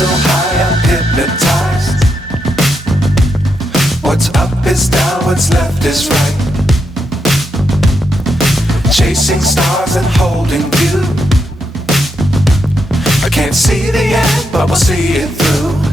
So high I'm hypnotized. What's up is down, what's left is right. Chasing stars and holding you. I can't see the end, but we'll see it through.